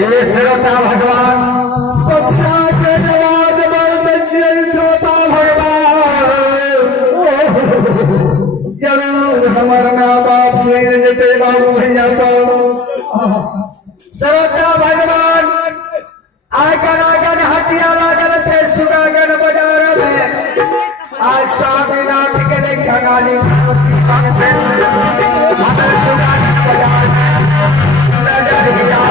ये श्रोता भगवान जरूर हमार माँ बाप देते बाबू भैया सब श्रोता भगवान आगन आगन हटिया लागल थे सुगागन बाजार में आज स्वामीनाथ के लिए खगाली सुगागन बाजार नजर गिरा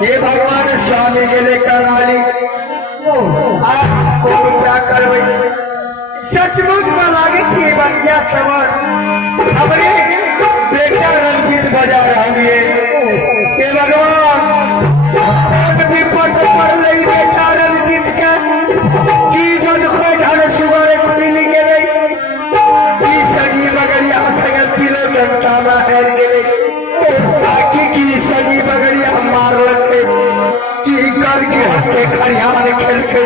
हे भगवान स्वामी गेले कराली क्या करबै सचमुच में लागे थी बसिया समर हमरे बेटा रंजीत बजा रही है हे भगवान विपद पर लई बेटा रंजीत के की जन खोई धन सुगर खुली गेले की सजी बगड़िया संग पिलो घंटा में हेर गेले आकी की सजी बगड़िया मार लखे की कर गिरह के खरियान खेल के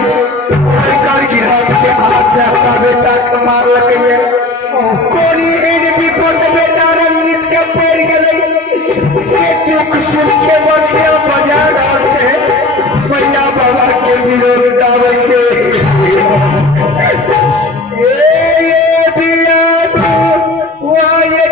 कर गिरह के हाथ से अपना बेटा के मार लगे कोनी इन विपद बेटा रंजीत के पैर गेले से दुख सुन के बसिया बजा रहते मैया बाबा के विरोध गावे के ये दिया तू वो ये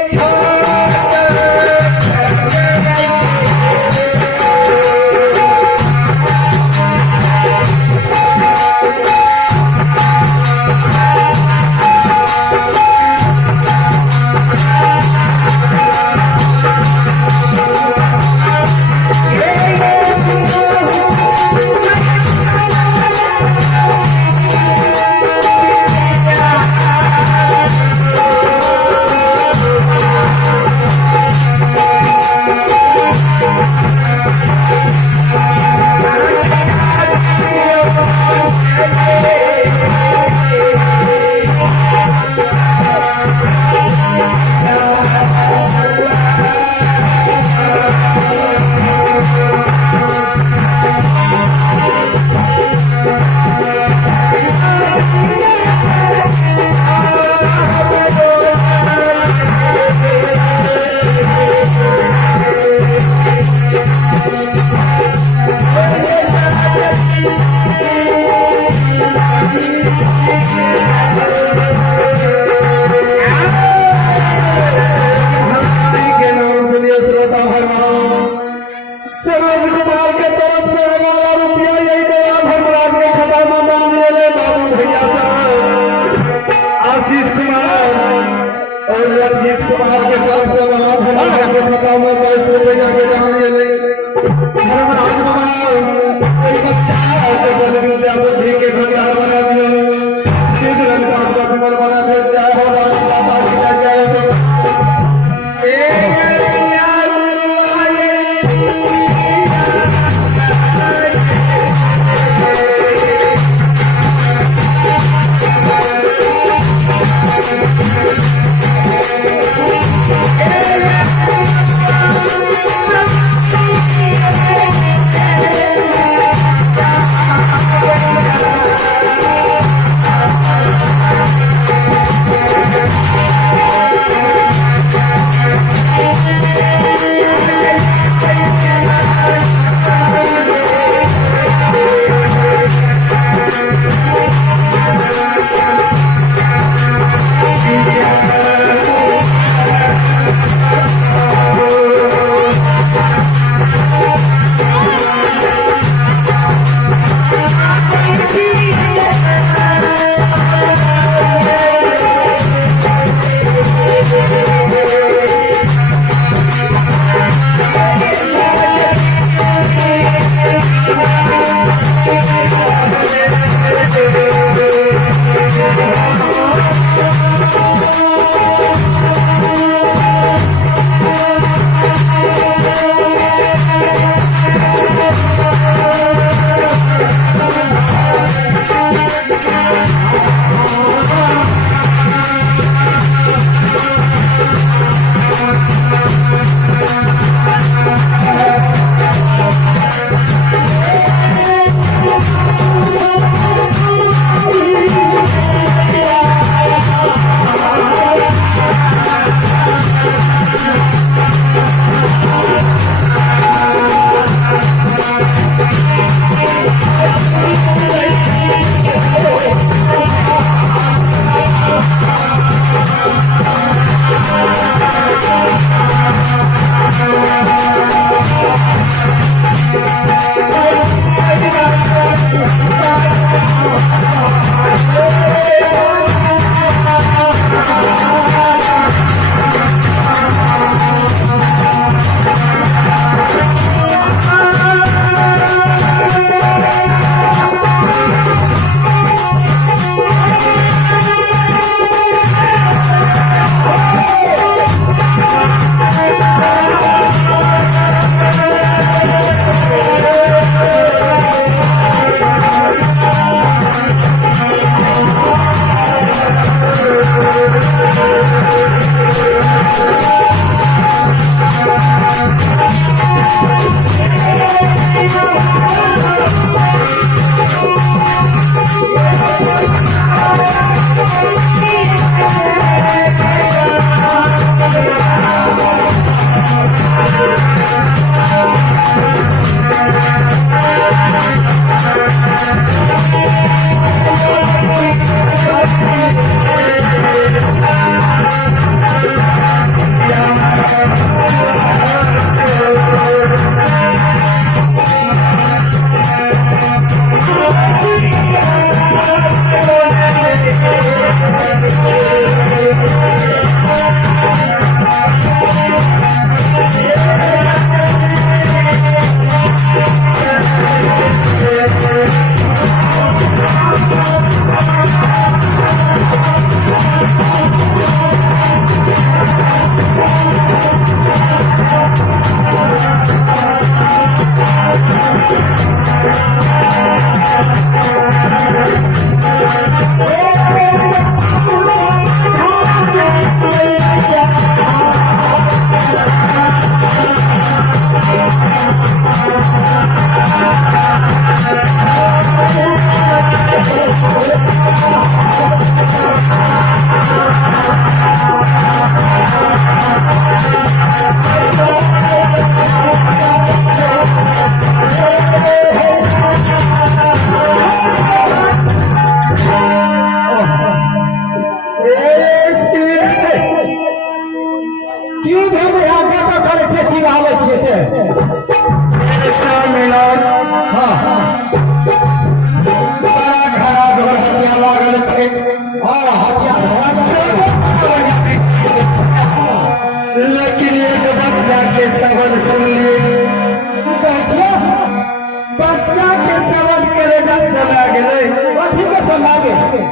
समय गेले कथी के समय गेले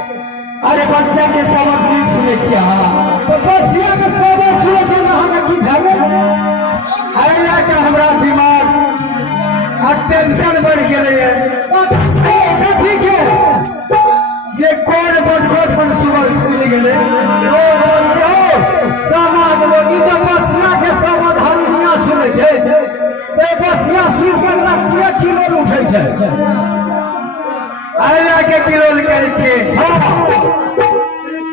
अरे बच्चा के सबक नहीं सुने छियै तो बसिया के सबक सुने छै ना हमरा की भए गेल अरे लाके हमरा दिमाग आ टेंशन बढ़ गेले कथी के जे कोन बदखोद कोन सुबह खुल गेले समाज लोग ई जब बसिया के सबक हरिया सुने छै तो बसिया सुन के ना पूरा किलो उठै छै अरे लाके किलोल करे छै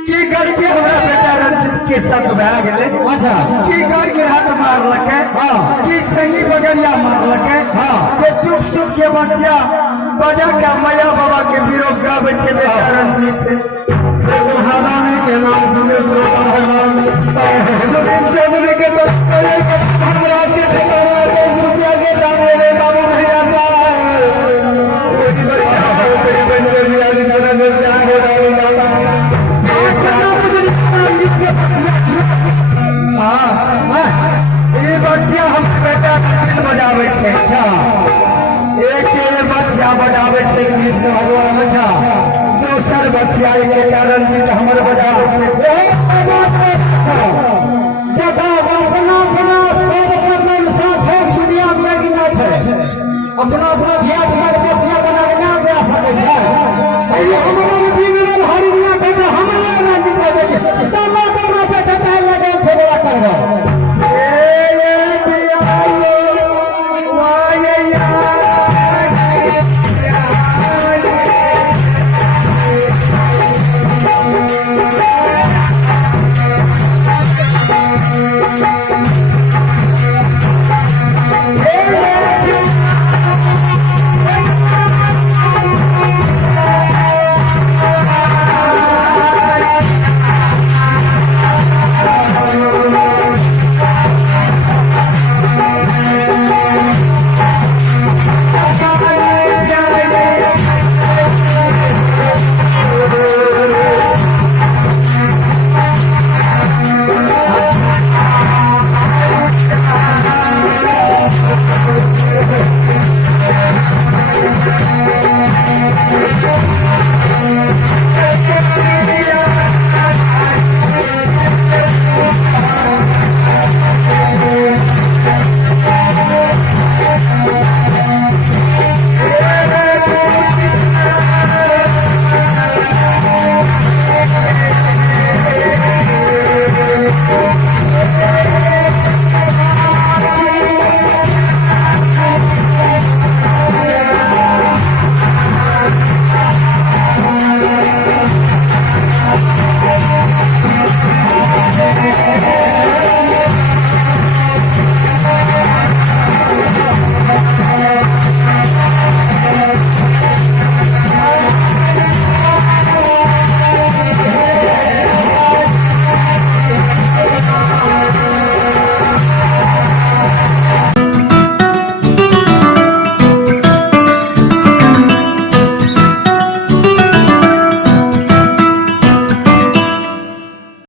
की करके हमरा बेटा रंजित के साथ भए गेले अच्छा की घर के हाथ मारलकै की सही बगरिया मारलकै जे दुख सुख के बसिया बजा के मैया बाबा के विरोध गावे छै बेटा रंजित हादानी के नाम सुने श्रोता भगवान सुनील चौधरी के तो चले के हमरा के बेटा 10 रुपया के दाने रे बाबू भैया साहब कोई बच्चा कोई पैसे लिया जिसने जो जान हो डाली जाता बसिया हम बेटा रंजित बजावे छै अच्छा एक बसिया बजावे छै कृष्ण भगवान अच्छा दोसर बसिया के कारण रंजित हमर बजावे छै देखो अपना अपना सब अपन साथ है दुनिया में गिना छै अपना अपना धिया पुता के बसिया बना के ना जा सकै छै